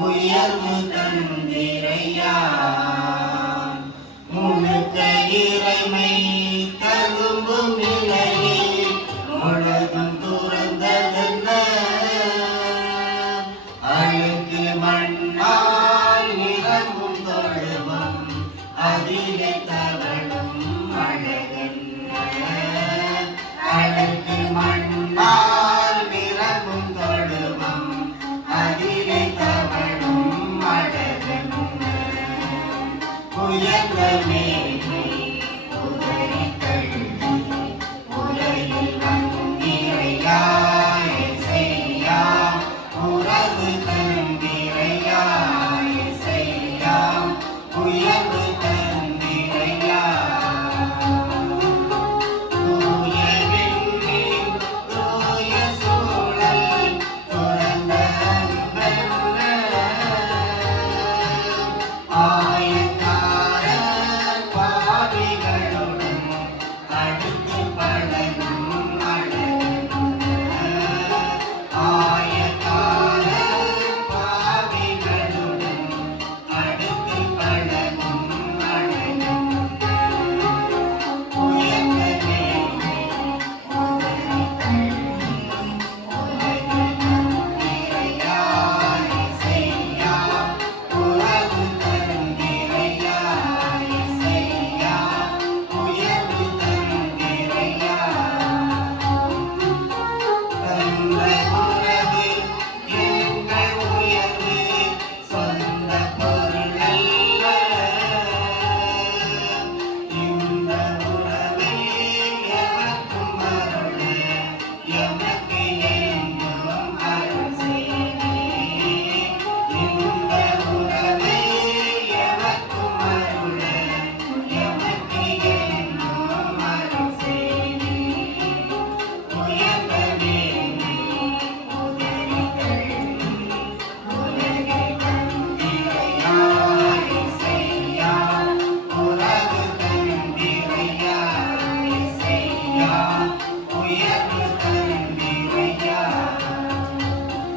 உயர்வு தந்திரையா முழுக்க இறைமை தகும்பும் நிலையில் முழுதும் துறந்ததென்ன அழுக்கு மண்ணால் நிரம்பும் தொழுவம் அதிலே தவழும் அழகென்ன அழுக்கு மண்ணால் நிரம்பும் தொழுவம் அதிலே தவழும் அழகென்ன உயர்ந்த மேன்மை உதறி தள்ளி உலகில் வந்திரையாய் செய்யா உறவு தந்திரையாய் செய்யா உயர்வு தந்திரையா தூய விண்ணின் தூய சூழல் துறந்த அன்பென்ன ஆயக்கார பாவிகளுடன் அடுத்து பழகும் அழகென்ன ஆயக்கார பாவிகளுடன் அடுத்து பழகும் அழகென்ன உயர்ந்த மேன்மை உதறி தள்ளி உலகில் நம்பிரையாய் செய்யா உறவு தந்திரையாய் செய்யா உயர்வு தந்திரையா தந்த உறவு எங்கள் உயர்வு சொந்த பொருளல்ல இந்த உறவை எவர்க்கும் அருள எமை